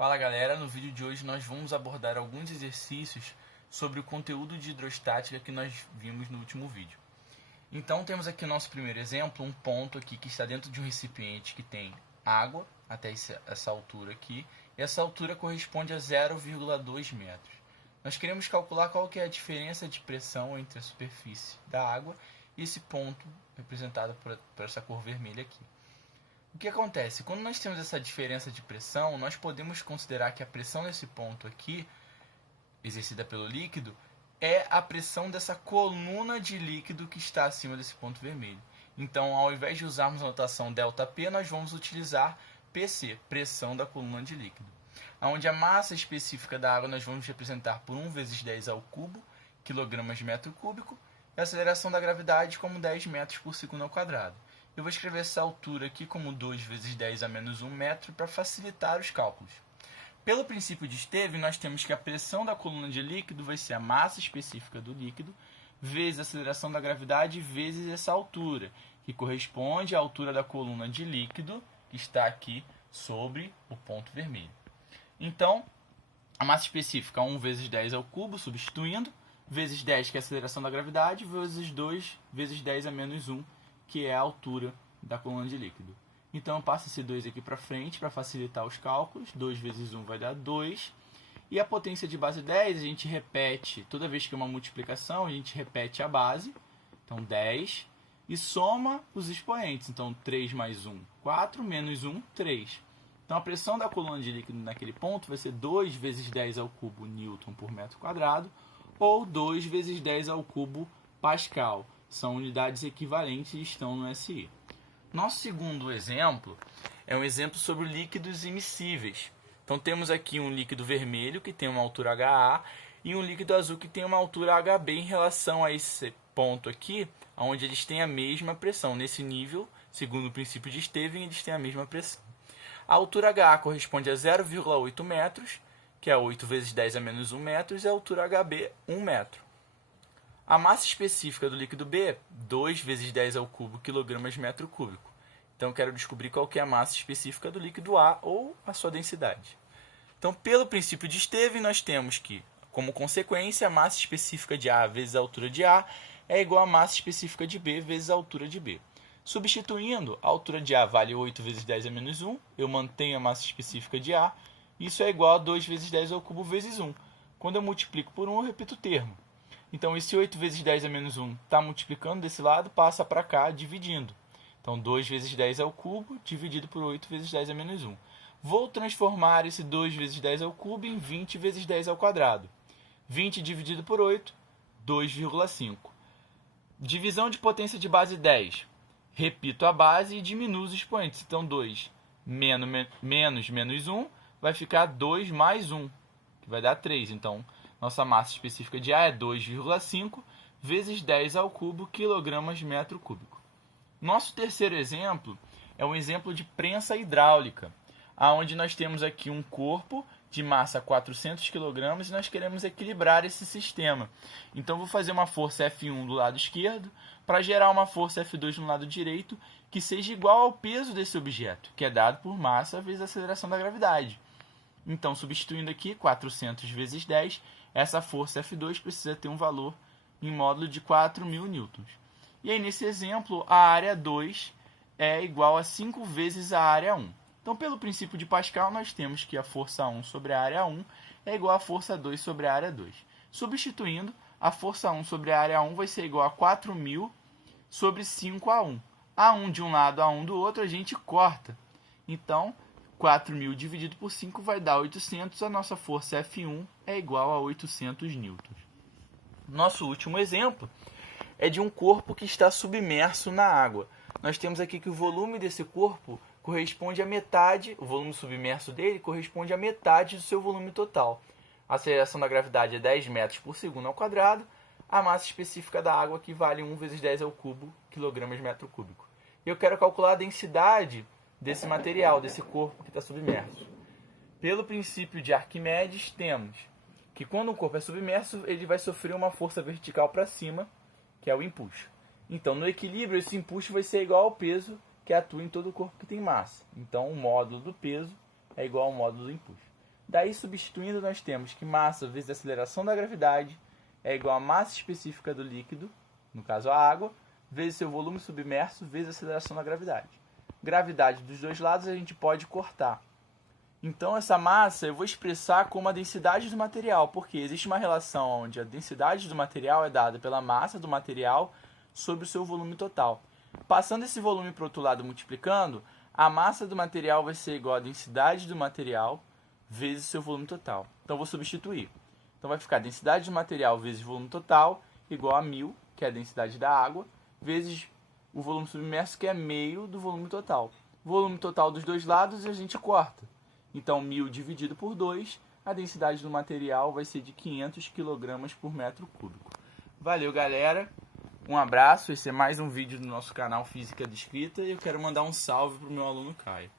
Fala galera, no vídeo de hoje nós vamos abordar alguns exercícios sobre o conteúdo de hidrostática que nós vimos no último vídeo. Então temos aqui o nosso primeiro exemplo, um ponto aqui que está dentro de um recipiente que tem água até essa altura aqui, e essa altura corresponde a 0,2 metros. Nós queremos calcular qual que é a diferença de pressão entre a superfície da água e esse ponto representado por essa cor vermelha aqui. O que acontece? Quando nós temos essa diferença de pressão, nós podemos considerar que a pressão desse ponto aqui, exercida pelo líquido, é a pressão dessa coluna de líquido que está acima desse ponto vermelho. Então, ao invés de usarmos a notação ΔP, nós vamos utilizar PC, pressão da coluna de líquido. Onde a massa específica da água nós vamos representar por 1 vezes 10 ao cubo, quilogramas de metro cúbico, e a aceleração da gravidade como 10 metros por segundo ao quadrado. Eu vou escrever essa altura aqui como 2 vezes 10 a menos 1 metro para facilitar os cálculos. Pelo princípio de Stevens, nós temos que a pressão da coluna de líquido vai ser a massa específica do líquido vezes a aceleração da gravidade vezes essa altura, que corresponde à altura da coluna de líquido que está aqui sobre o ponto vermelho. Então, a massa específica 1 vezes 10 ao cubo, substituindo, vezes 10, que é a aceleração da gravidade, vezes 2 vezes 10 a menos 1, que é a altura da coluna de líquido. Então, eu passo esse 2 aqui para frente para facilitar os cálculos. 2 vezes 1 vai dar 2. E a potência de base 10, a gente repete, toda vez que é uma multiplicação, a gente repete a base. Então, 10. E soma os expoentes. Então, 3 mais 1, 4, menos 1, 3. Então, a pressão da coluna de líquido naquele ponto vai ser 2 vezes 10 ao cubo Newton por metro quadrado, ou 2 vezes 10 ao cubo Pascal. São unidades equivalentes e estão no SI. Nosso segundo exemplo é um exemplo sobre líquidos immiscíveis. Então temos aqui um líquido vermelho que tem uma altura HA e um líquido azul que tem uma altura HB em relação a esse ponto aqui, onde eles têm a mesma pressão. Nesse nível, segundo o princípio de Stevens, eles têm a mesma pressão. A altura HA corresponde a 0,8 metros, que é 8 vezes 10 a menos 1 metros, e a altura HB, 1 metro. A massa específica do líquido B, 2 vezes 10 ao cubo quilogramas de metro cúbico. Então, eu quero descobrir qual que é a massa específica do líquido A ou a sua densidade. Então, pelo princípio de Stevens, nós temos que, como consequência, a massa específica de A vezes a altura de A é igual à massa específica de B vezes a altura de B. Substituindo, a altura de A vale 8 vezes 10 a menos 1, eu mantenho a massa específica de A, isso é igual a 2 vezes 10 ao cubo vezes 1. Quando eu multiplico por 1, eu repito o termo. Então, esse 8 vezes 10 a menos 1 está multiplicando desse lado, passa para cá, dividindo. Então, 2 vezes 10 ao cubo, dividido por 8 vezes 10 a menos 1. Vou transformar esse 2 vezes 10 ao cubo em 20 vezes 10 ao quadrado. 20 dividido por 8, 2,5. Divisão de potência de base 10. Repito a base e diminuo os expoentes. Então, 2 menos 1 vai ficar 2 mais 1, que vai dar 3. Então, nossa massa específica de A é 2,5 vezes 10 ao cubo quilogramas de metro cúbico. Nosso terceiro exemplo é um exemplo de prensa hidráulica, onde nós temos aqui um corpo de massa 400 kg e nós queremos equilibrar esse sistema. Então, vou fazer uma força F1 do lado esquerdo para gerar uma força F2 no lado direito que seja igual ao peso desse objeto, que é dado por massa vezes a aceleração da gravidade. Então, substituindo aqui 400 vezes 10, essa força F2 precisa ter um valor em módulo de 4.000 newtons. E aí, nesse exemplo, a área 2 é igual a 5 vezes a área 1. Então, pelo princípio de Pascal, nós temos que a força 1 sobre a área 1 é igual a força 2 sobre a área 2. Substituindo, a força 1 sobre a área 1 vai ser igual a 4.000 sobre 5A1. A1 de um lado, A1 do outro, a gente corta. Então, 4.000 dividido por 5 vai dar 800, a nossa força F1 é igual a 800 newtons. Nosso último exemplo é de um corpo que está submerso na água. Nós temos aqui que o volume desse corpo corresponde a metade, o volume submerso dele corresponde a metade do seu volume total. A aceleração da gravidade é 10 metros por segundo ao quadrado, a massa específica da água que vale 1 vezes 10 ao cubo quilogramas de metro cúbico. E eu quero calcular a densidade desse material, desse corpo que está submerso. Pelo princípio de Arquimedes, temos que quando um corpo é submerso, ele vai sofrer uma força vertical para cima, que é o empuxo. Então, no equilíbrio, esse empuxo vai ser igual ao peso que atua em todo o corpo que tem massa. Então, o módulo do peso é igual ao módulo do empuxo. Daí, substituindo, nós temos que massa vezes a aceleração da gravidade é igual a massa específica do líquido, no caso a água, vezes seu volume submerso, vezes a aceleração da gravidade. Gravidade dos dois lados a gente pode cortar. Então, essa massa eu vou expressar como a densidade do material, porque existe uma relação onde a densidade do material é dada pela massa do material sobre o seu volume total. Passando esse volume para o outro lado multiplicando, a massa do material vai ser igual à densidade do material vezes seu volume total. Então, vou substituir. Então, vai ficar a densidade do material vezes o volume total igual a 1000, que é a densidade da água, vezes o volume submerso, que é meio do volume total. Volume total dos dois lados a gente corta. Então, 1000 dividido por 2, a densidade do material vai ser de 500 kg por metro cúbico. Valeu, galera! Um abraço, esse é mais um vídeo do nosso canal Física Descrita e eu quero mandar um salve para o meu aluno Caio.